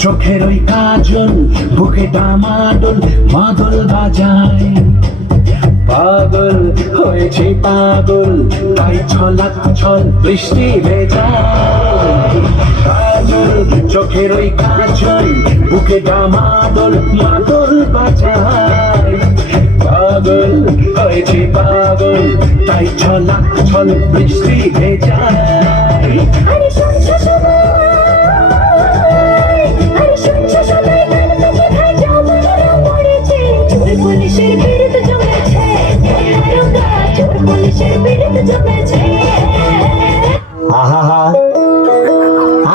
চোখের ওই কাজল বুকে ডামাডোল মাদল বাজায় পাগল হয়েছে পাগল তাই ছলাক ছল বৃষ্টি ভেজায় কাজল চোখের ওই কাজল বুকে ডামাডোল মাদল বাজায় পাগল হয়েছে পাগল তাই ছলাক ছল বৃষ্টি ভেজায়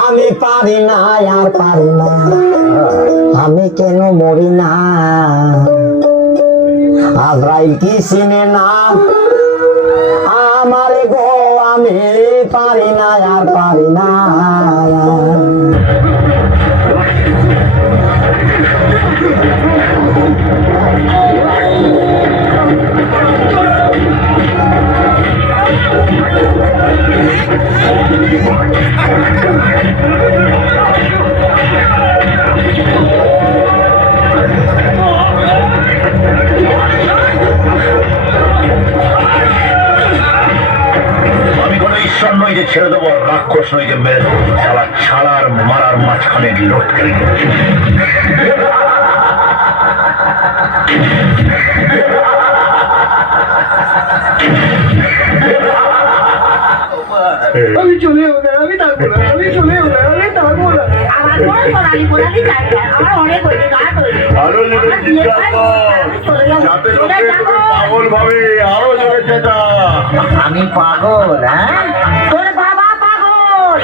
আমি পারি না আর পারি না আমি কেন মরি না আজরাইল কি চিনে না আমার গো আমি পারি না আর পারি না ছেড়ে দেবো রাক্ষস নয় যে মেরে দেবো খেলা ছাড়ার মারার মাঝখানে লোট করে আমি চলে আমি থাকবো না আমি চলে আমি থাকবো না পাগল ভাবে আরো জোরে চেতা আমি পাগল হ্যাঁ তোর বাবা পাগল